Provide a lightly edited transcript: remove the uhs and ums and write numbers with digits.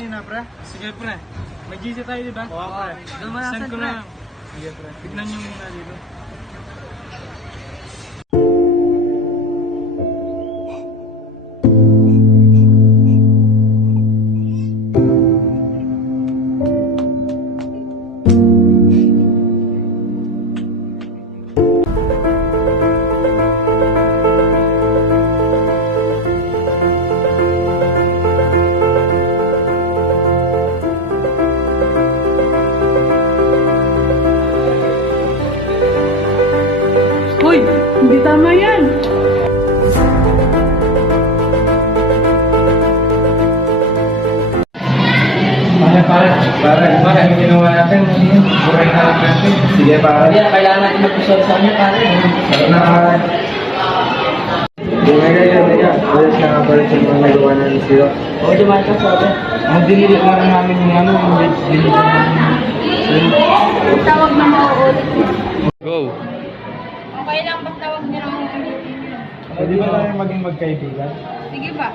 kanina, pre? Sige, pre. May GC tayo, di ba? Oo, pre. Doon mo Send ko pre. na. Sige, pre. Tignan nyo muna dito. Hoy, hindi tama yan. Para, yung ginawa natin, buray na lang natin. Sige, para. Hindi na kailangan natin mag-usap sa kanya, pare. Alis na nga pala sa mga nagawa namin sila. Oo, dumaan ka, sabi. Ang dinilit na rin namin yung ano, yung dinilit namin. Tawag na mauulit. Go! Okay lang, basta tawag niyo lang ulitin. Pwede ba tayo maging magkaibigan? Sige ba?